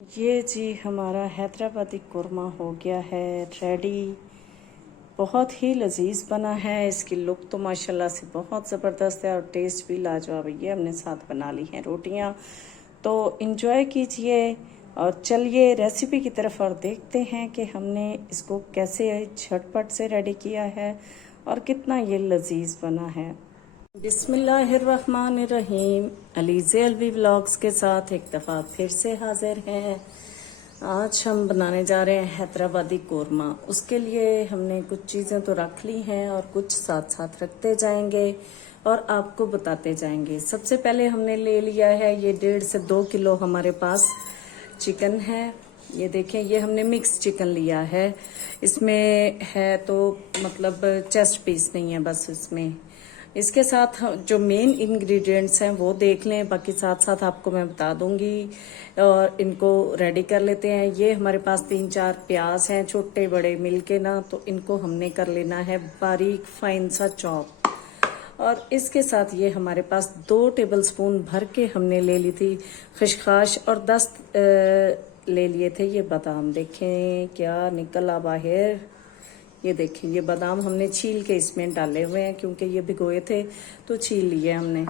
ये जी हमारा हैदराबादी कुरमा हो गया है रेडी। बहुत ही लजीज बना है। इसकी लुक तो माशाल्लाह से बहुत ज़बरदस्त है और टेस्ट भी लाजवाब है। ये हमने साथ बना ली हैं रोटियां, तो इन्जॉय कीजिए और चलिए रेसिपी की तरफ और देखते हैं कि हमने इसको कैसे झटपट से रेडी किया है और कितना ये लजीज बना है। बिस्मिल्लाहिर्रहमानिर्रहीम। अलीज़े अलवी व्लॉग्स के साथ एक दफ़ा फिर से हाजिर हैं। आज हम बनाने जा रहे हैं हैदराबादी कोरमा। उसके लिए हमने कुछ चीज़ें तो रख ली हैं और कुछ साथ साथ रखते जाएंगे और आपको बताते जाएंगे। सबसे पहले हमने ले लिया है ये 1.5 से 2 किलो हमारे पास चिकन है। ये देखें, ये हमने मिक्स चिकन लिया है। इसमें है तो मतलब चेस्ट पीस नहीं है बस इसमें। इसके साथ जो मेन इंग्रेडिएंट्स हैं वो देख लें, बाकी साथ साथ आपको मैं बता दूंगी और इनको रेडी कर लेते हैं। ये हमारे पास 3-4 प्याज हैं छोटे बड़े मिलके ना, तो इनको हमने कर लेना है बारीक फाइन सा चॉप। और इसके साथ ये हमारे पास 2 टेबलस्पून भर के हमने ले ली थी खशखाश और 10 ले लिए थे ये बादाम। देखें क्या निकल आ बाहर। ये देखें, ये बादाम हमने छील के इसमें डाले हुए हैं क्योंकि ये भिगोए थे तो छील लिए हमने।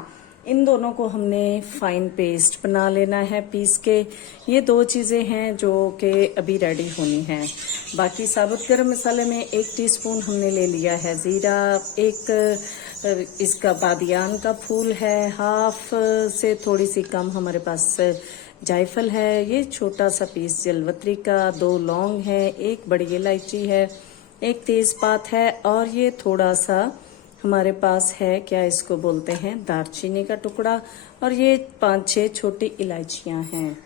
इन दोनों को हमने फाइन पेस्ट बना लेना है पीस के। ये 2 चीज़ें हैं जो कि अभी रेडी होनी हैं। बाकी साबुत गरम मसाले में 1 टीस्पून हमने ले लिया है ज़ीरा, एक इसका बादियान का फूल है, हाफ से थोड़ी सी कम हमारे पास जायफल है, ये छोटा सा पीस जलवत्री का, 2 लौंग है, 1 बड़ी इलायची है, 1 तेज़पात है और ये थोड़ा सा हमारे पास है, क्या इसको बोलते हैं, दालचीनी का टुकड़ा, और ये 5-6 छोटी इलायचियां हैं।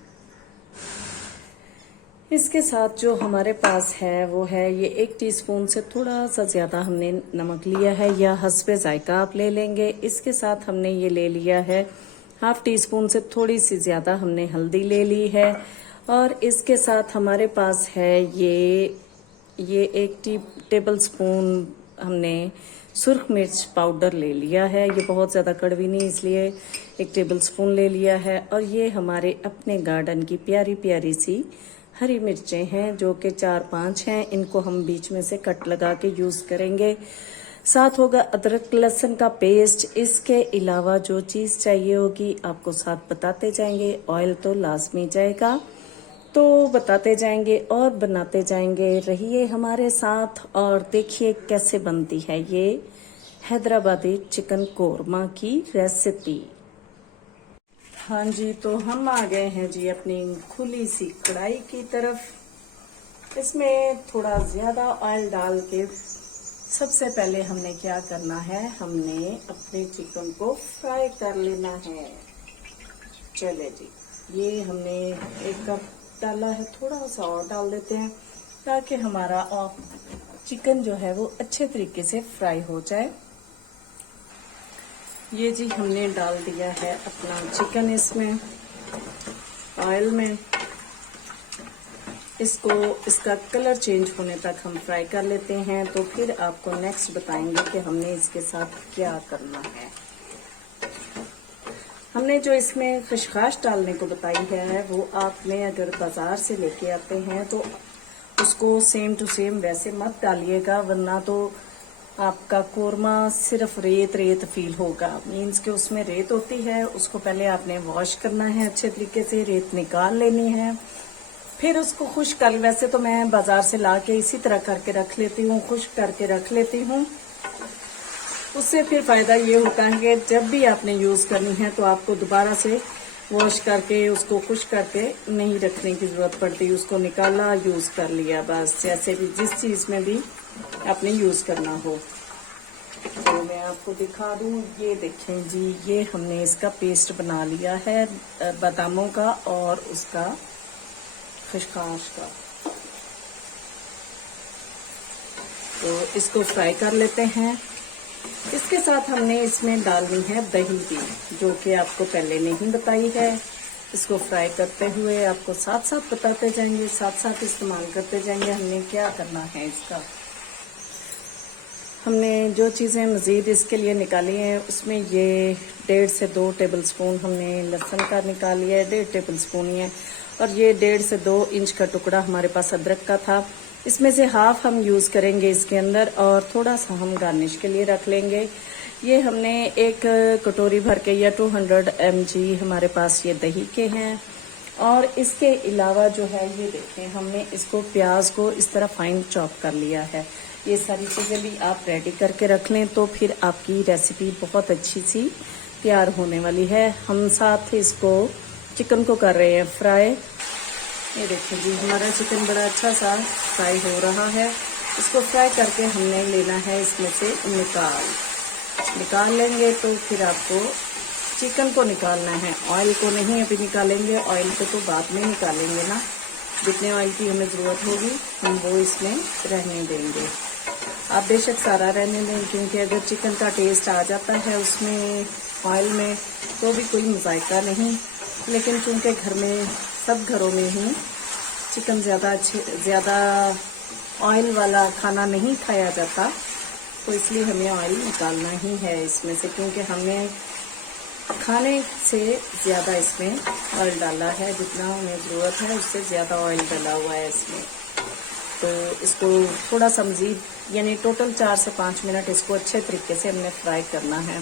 इसके साथ जो हमारे पास है वो है ये 1 टीस्पून से थोड़ा सा ज़्यादा हमने नमक लिया है, या हस्बे जायका आप ले लेंगे। इसके साथ हमने ये ले लिया है हाफ टीस्पून से थोड़ी सी ज़्यादा हमने हल्दी ले ली है। और इसके साथ हमारे पास है ये 1 टेबल स्पून हमने सुर्ख मिर्च पाउडर ले लिया है। ये बहुत ज़्यादा कड़वी नहीं, इसलिए 1 टेबल स्पून ले लिया है। और ये हमारे अपने गार्डन की प्यारी प्यारी सी हरी मिर्चें हैं जो कि 4-5 हैं। इनको हम बीच में से कट लगा के यूज़ करेंगे। साथ होगा अदरक लहसुन का पेस्ट। इसके अलावा जो चीज़ चाहिए होगी आपको साथ बताते जाएंगे। ऑयल तो लाजमी जाएगा, तो बताते जाएंगे और बनाते जाएंगे। रहिए हमारे साथ और देखिए कैसे बनती है ये हैदराबादी चिकन कोरमा की रेसिपी। हाँ जी, तो हम आ गए हैं जी अपनी खुली सी कढ़ाई की तरफ। इसमें थोड़ा ज्यादा ऑयल डाल के सबसे पहले हमने क्या करना है, हमने अपने चिकन को फ्राई कर लेना है। चले जी, ये हमने 1 कप डाला है, थोड़ा सा और डाल देते हैं ताकि हमारा चिकन जो है वो अच्छे तरीके से फ्राई हो जाए। ये जी हमने डाल दिया है अपना चिकन इसमें ऑयल में। इसका कलर चेंज होने तक हम फ्राई कर लेते हैं, तो फिर आपको नेक्स्ट बताएंगे कि हमने इसके साथ क्या करना है। हमने जो इसमें खशखाश डालने को बताई है वो आपने अगर बाजार से लेके आते हैं तो उसको सेम टू सेम वैसे मत डालिएगा, वरना तो आपका कोरमा सिर्फ रेत रेत फील होगा। मीन्स कि उसमें रेत होती है, उसको पहले आपने वॉश करना है अच्छे तरीके से, रेत निकाल लेनी है, फिर उसको खुश्क कर। वैसे तो मैं बाजार से ला के इसी तरह करके रख लेती हूँ, खुश्क करके रख लेती हूँ। उससे फिर फायदा ये होता है कि जब भी आपने यूज करनी है तो आपको दोबारा से वॉश करके उसको खुश्क करके नहीं रखने की जरूरत पड़ती। उसको निकाला, यूज कर लिया, बस जैसे भी जिस चीज में भी आपने यूज करना हो। तो मैं आपको दिखा दूं, ये देखें जी, ये हमने इसका पेस्ट बना लिया है बादामों का और उसका खशखाश का। तो इसको फ्राई कर लेते हैं। इसके साथ हमने इसमें डालनी है दही भी, जो कि आपको पहले नहीं बताई है। इसको फ्राई करते हुए आपको साथ साथ बताते जाएंगे, साथ साथ इस्तेमाल करते जाएंगे हमने क्या करना है इसका। हमने जो चीज़ें मज़ीद इसके लिए निकाली हैं उसमें ये 1.5 से 2 टेबल स्पून हमने लहसुन का निकाल लिया है, 1.5 टेबल स्पून ही है। और ये 1.5 से 2 इंच का टुकड़ा हमारे पास अदरक का था। इसमें से हाफ हम यूज़ करेंगे इसके अंदर और थोड़ा सा हम गार्निश के लिए रख लेंगे। ये हमने एक कटोरी भर के या 200 mg हमारे पास ये दही के हैं। और इसके अलावा जो है ये देखें, हमने इसको प्याज को इस तरह फाइन चॉप कर लिया है। ये सारी चीज़ें भी आप रेडी करके रख लें तो फिर आपकी रेसिपी बहुत अच्छी सी तैयार होने वाली है। हम साथ इसको चिकन को कर रहे हैं फ्राई। ये देखिए जी, हमारा चिकन बड़ा अच्छा सा फ्राई हो रहा है। इसको फ्राई करके हमने लेना है इसमें से निकाल लेंगे तो फिर आपको चिकन को निकालना है, ऑयल को नहीं अभी निकालेंगे। ऑयल को तो बाद में निकालेंगे ना, जितने ऑयल की हमें ज़रूरत होगी हम वो इसमें रहने देंगे। आप बेशक सारा रहने दें, क्योंकि अगर चिकन का टेस्ट आ जाता है उसमें ऑयल में तो भी कोई मज़ायका नहीं। लेकिन चूँकि घर में सब घरों में ही चिकन ज़्यादा ऑयल वाला खाना नहीं खाया जाता, तो इसलिए हमें ऑयल निकालना ही है इसमें से, क्योंकि हमने खाने से ज़्यादा इसमें ऑयल डाला है। जितना हमें ज़रूरत है उससे ज़्यादा ऑयल डाला हुआ है इसमें। तो इसको थोड़ा सा मज़ीद यानी टोटल 4 से 5 मिनट इसको अच्छे तरीके से हमने फ्राई करना है।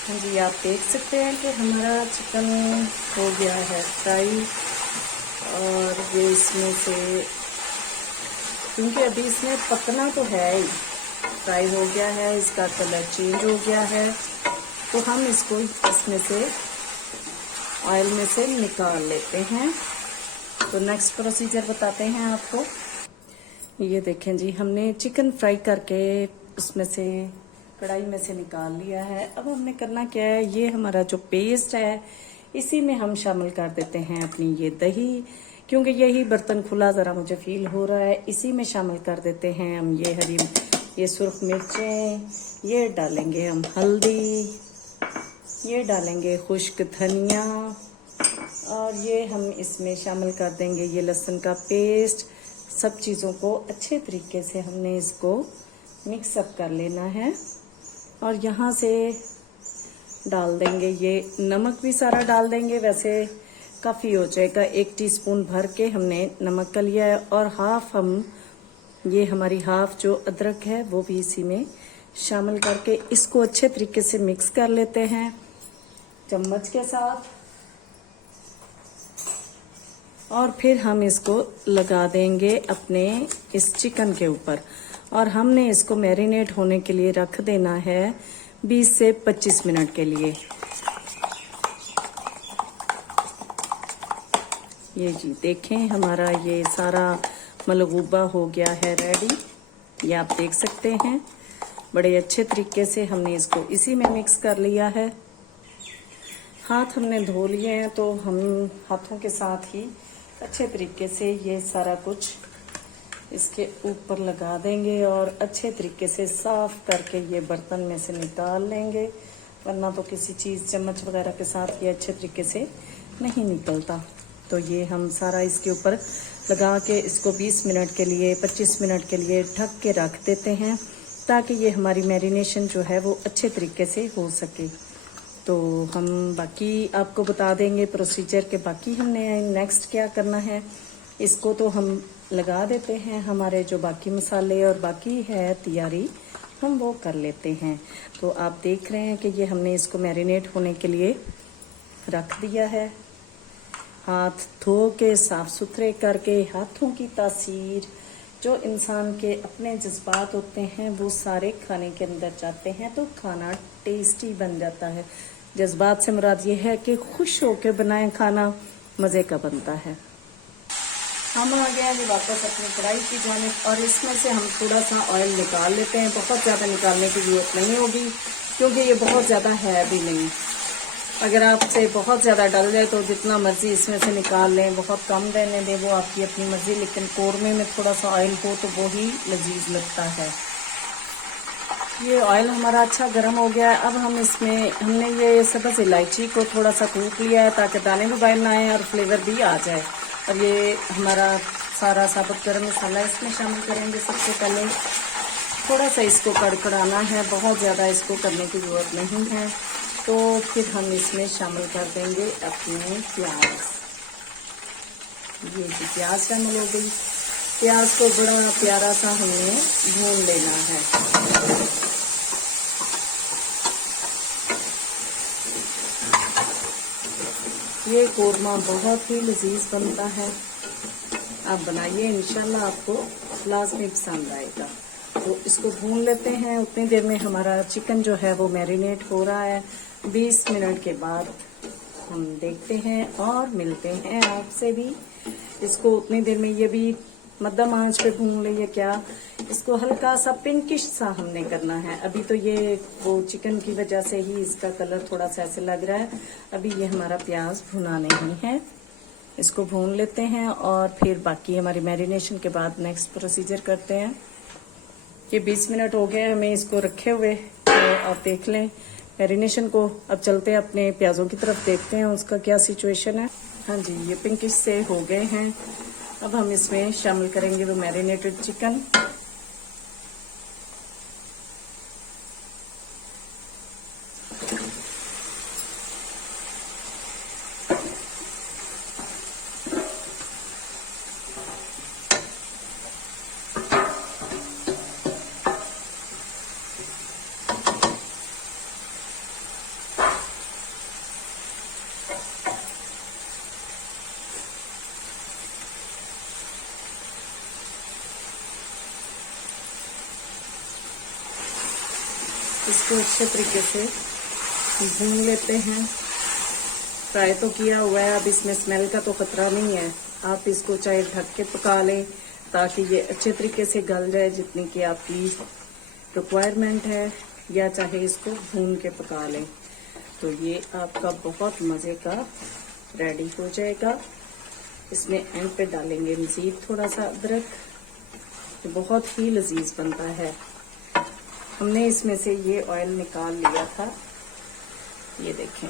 हाँ जी, आप देख सकते हैं कि हमारा चिकन हो गया है फ्राई। और ये इसमें से, क्योंकि अभी इसमें पकना तो है ही, फ्राई हो गया है, इसका कलर चेंज हो गया है, तो हम इसको इसमें से ऑयल में से निकाल लेते हैं। तो नेक्स्ट प्रोसीजर बताते हैं आपको। ये देखें जी, हमने चिकन फ्राई करके उसमें से कढ़ाई में से निकाल लिया है। अब हमने करना क्या है, ये हमारा जो पेस्ट है इसी में हम शामिल कर देते हैं अपनी ये दही, क्योंकि यही बर्तन खुला ज़रा मुझे फील हो रहा है। इसी में शामिल कर देते हैं हम ये सुर्ख मिर्चें, ये डालेंगे हम हल्दी, ये डालेंगे खुश्क धनिया, और ये हम इसमें शामिल कर देंगे ये लहसुन का पेस्ट। सब चीज़ों को अच्छे तरीके से हमने इसको मिक्स अप कर लेना है। और यहाँ से डाल देंगे ये नमक भी सारा डाल देंगे, वैसे काफ़ी हो जाएगा। 1 टीस्पून भर के हमने नमक का लिया है। और हमारी हाफ जो अदरक है वो भी इसी में शामिल करके इसको अच्छे तरीके से मिक्स कर लेते हैं चम्मच के साथ। और फिर हम इसको लगा देंगे अपने इस चिकन के ऊपर। और हमने इसको मैरिनेट होने के लिए रख देना है 20 से 25 मिनट के लिए। ये जी देखें, हमारा ये सारा मलगूबा हो गया है रेडी। ये आप देख सकते हैं, बड़े अच्छे तरीके से हमने इसको इसी में मिक्स कर लिया है। हाथ हमने धो लिए हैं, तो हम हाथों के साथ ही अच्छे तरीके से ये सारा कुछ इसके ऊपर लगा देंगे और अच्छे तरीके से साफ करके ये बर्तन में से निकाल लेंगे, वरना तो किसी चीज़ चम्मच वगैरह के साथ ये अच्छे तरीके से नहीं निकलता। तो ये हम सारा इसके ऊपर लगा के इसको 20 मिनट के लिए 25 मिनट के लिए ढक के रख देते हैं, ताकि ये हमारी मैरिनेशन जो है वो अच्छे तरीके से हो सके। तो हम बाकी आपको बता देंगे प्रोसीजर के, बाकी हमने नेक्स्ट क्या करना है। इसको तो हम लगा देते हैं, हमारे जो बाकी मसाले और बाकी है तैयारी हम वो कर लेते हैं। तो आप देख रहे हैं कि ये हमने इसको मैरिनेट होने के लिए रख दिया है। हाथ धो के साफ सुथरे करके, हाथों की तासीर, जो इंसान के अपने जज्बात होते हैं वो सारे खाने के अंदर जाते हैं, तो खाना टेस्टी बन जाता है। जज्बात से मुराद ये है कि खुश होकर बनाए खाना मज़े का बनता है। हम आ गए हैं वापस अपनी कढ़ाई की जानिब, और इसमें से हम थोड़ा सा ऑयल निकाल लेते हैं। बहुत ज़्यादा निकालने की ज़रूरत नहीं होगी, क्योंकि ये बहुत ज़्यादा है भी नहीं। अगर आपसे बहुत ज़्यादा डल जाए तो जितना मर्ज़ी इसमें से निकाल लें, बहुत कम रहने दें, वो आपकी अपनी मर्ज़ी। लेकिन कौरमे में थोड़ा सा ऑयल हो तो वो ही लजीज लगता है। ये ऑयल हमारा अच्छा गर्म हो गया है। अब हम इसमें हमने ये सब्ज़ इलायची को थोड़ा सा कूट लिया है, ताकि दाने भी बाहर ना आए और फ्लेवर भी आ जाए। और ये हमारा सारा साबुत गरम मसाला इसमें शामिल करेंगे। सबसे पहले थोड़ा सा इसको कड़कड़ाना है, बहुत ज़्यादा इसको करने की ज़रूरत नहीं है। तो फिर हम इसमें शामिल कर देंगे अपने प्याज। ये जी प्याज शामिल हो गई। प्याज को बड़ा प्यारा सा हमें भून लेना है। ये कोरमा बहुत ही लजीज बनता है, आप बनाइए, इंशाल्लाह आपको लाजमी पसंद आएगा। तो इसको भून लेते हैं। उतनी देर में हमारा चिकन जो है वो मैरिनेट हो रहा है। 20 मिनट के बाद हम देखते हैं और मिलते हैं आपसे भी। इसको उतनी देर में ये भी मध्यम आंच पे भून लिए। क्या इसको हल्का सा पिंकिश सा हमने करना है। अभी तो ये वो चिकन की वजह से ही इसका कलर थोड़ा सा ऐसे लग रहा है। अभी ये हमारा प्याज भुना नहीं है। इसको भून लेते हैं और फिर बाकी हमारी मैरिनेशन के बाद नेक्स्ट प्रोसीजर करते हैं। ये 20 मिनट हो गए हमें इसको रखे हुए, तो आप देख लें मैरिनेशन को। अब चलते हैं अपने प्याजों की तरफ, देखते हैं उसका क्या सिचुएशन है। हाँ जी, ये पिंकिश से हो गए हैं। अब हम इसमें शामिल करेंगे वो मैरिनेटेड चिकन। इसको अच्छे तरीके से भून लेते हैं। फ्राई तो किया हुआ है, अब इसमें स्मेल का तो खतरा नहीं है। आप इसको चाहे ढक के पका लें ताकि ये अच्छे तरीके से गल जाए जितनी कि आपकी रिक्वायरमेंट है, या चाहे इसको भून के पका लें। तो ये आपका बहुत मज़े का रेडी हो जाएगा। इसमें एंड पे डालेंगे मज़ीद थोड़ा सा अदरक, तो बहुत ही लजीज बनता है। हमने इसमें से ये ऑयल निकाल लिया था, ये देखें,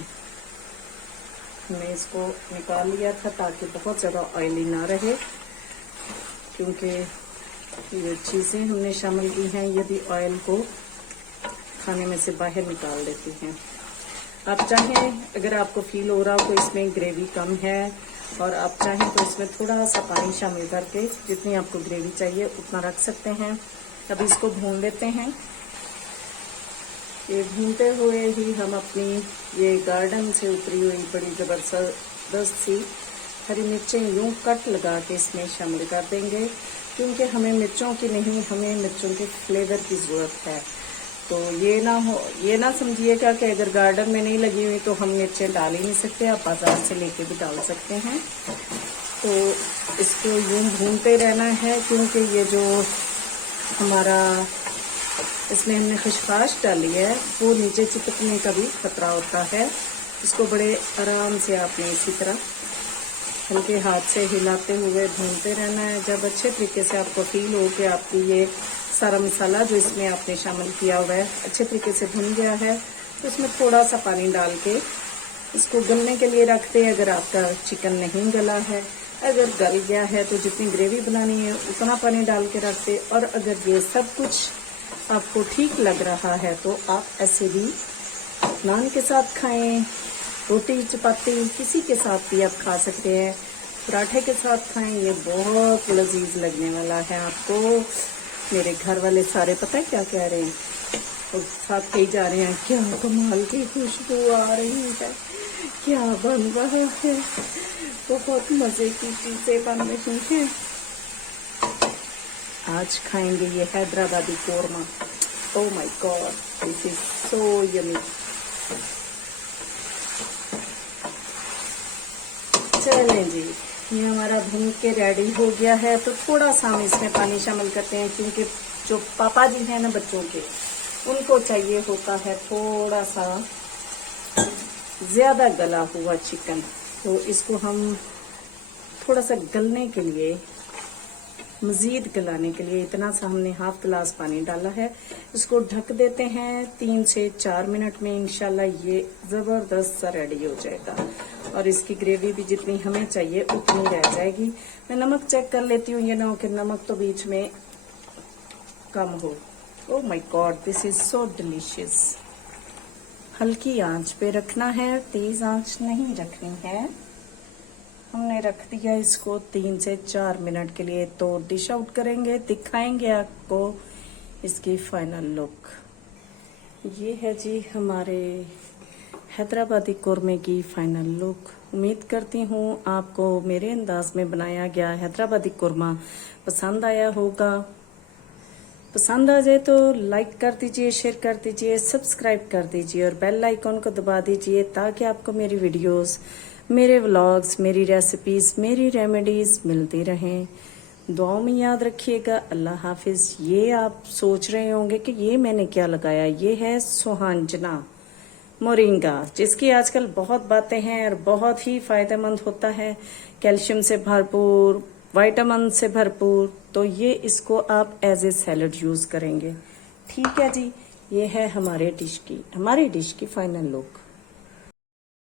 हमने इसको निकाल लिया था ताकि बहुत ज़्यादा ऑयली ना रहे, क्योंकि ये चीज़ें हमने शामिल की हैं ये भी ऑयल को खाने में से बाहर निकाल देती हैं। आप चाहें, अगर आपको फील हो रहा हो तो इसमें ग्रेवी कम है, और आप चाहें तो इसमें थोड़ा सा पानी शामिल करके जितनी आपको ग्रेवी चाहिए उतना रख सकते हैं। अब इसको भून लेते हैं। ये भूनते हुए ही हम अपनी ये गार्डन से उतरी हुई बड़ी ज़बरदस्त सी हरी मिर्चें यूं कट लगा के इसमें शामिल कर देंगे, क्योंकि हमें मिर्चों की नहीं, हमें मिर्चों के फ्लेवर की ज़रूरत है। तो ये ना समझिएगा कि अगर गार्डन में नहीं लगी हुई तो हम मिर्चें डाल ही नहीं सकते, आप बाजार से लेके भी डाल सकते हैं। तो इसको यूं भूनते रहना है, क्योंकि ये जो हमारा इसमें हमने खसखस डाली है वो नीचे चिपकने का भी खतरा होता है। इसको बड़े आराम से आपने इसी तरह हल्के हाथ से हिलाते हुए भूनते रहना है। जब अच्छे तरीके से आपको फील हो कि आपकी ये सारा मसाला जो इसमें आपने शामिल किया हुआ है अच्छे तरीके से भुन गया है, तो इसमें थोड़ा सा पानी डाल के इसको गलने के लिए रखते हैं। अगर आपका चिकन नहीं गला है, अगर गल गया है तो जितनी ग्रेवी बनानी है उतना पानी डाल के रखते। और अगर ये सब कुछ आपको ठीक लग रहा है तो आप ऐसे भी नान के साथ खाएं, रोटी चपाती किसी के साथ भी आप खा सकते हैं, पराठे के साथ खाएं। ये बहुत लजीज लगने वाला है आपको। मेरे घर वाले सारे पता है क्या कह रहे हैं, और साथ कही जा रहे हैं क्या कमाल की खुशबू आ रही है, क्या बन रहा है, बहुत मज़े की चीज़ें बन रही हैं। आज खाएंगे ये Hyderabadi korma. Oh my God, this is so yummy. चलें जी, ये हमारा भून के रेडी हो गया है। तो थोड़ा सा हम इसमें पानी शामिल करते हैं, क्योंकि जो पापा जी हैं ना बच्चों के, उनको चाहिए होता है थोड़ा सा ज़्यादा गला हुआ चिकन। तो इसको हम थोड़ा सा गलने के लिए, मज़ीद गलाने के लिए इतना सा हमने हाफ गिलास पानी डाला है। इसको ढक देते हैं 3 से 4 मिनट में। इंशाल्लाह ये ज़बरदस्त सा रेडी हो जाएगा और इसकी ग्रेवी भी जितनी हमें चाहिए उतनी रह जाएगी। मैं नमक चेक कर लेती हूँ, ये ना हो कि नमक तो बीच में कम हो। Oh my God, this is so delicious. हल्की आंच पे रखना है, तेज आंच नहीं रखनी है। हमने रख दिया इसको 3 से 4 मिनट के लिए। तो डिश आउट करेंगे, दिखाएंगे आपको इसकी फाइनल लुक। ये है जी हमारे हैदराबादी कोरमे की फाइनल लुक। उम्मीद करती हूँ आपको मेरे अंदाज में बनाया गया हैदराबादी कोरमा पसंद आया होगा। पसंद आ जाए तो लाइक कर दीजिए, शेयर कर दीजिए, सब्सक्राइब कर दीजिए और बेल आइकॉन को दबा दीजिए ताकि आपको मेरी वीडियोस, मेरे व्लॉग्स, मेरी रेसिपीज, मेरी रेमेडीज मिलती रहें। दुआओं में याद रखिएगा। अल्लाह हाफिज। ये आप सोच रहे होंगे कि ये मैंने क्या लगाया, ये है सुहांजना मोरिंगा, जिसकी आजकल बहुत बातें हैं और बहुत ही फायदेमंद होता है, कैल्शियम से भरपूर, विटामिन से भरपूर। तो ये इसको आप एज ए सैलड यूज करेंगे। ठीक है जी, ये है हमारी डिश की फाइनल लुक।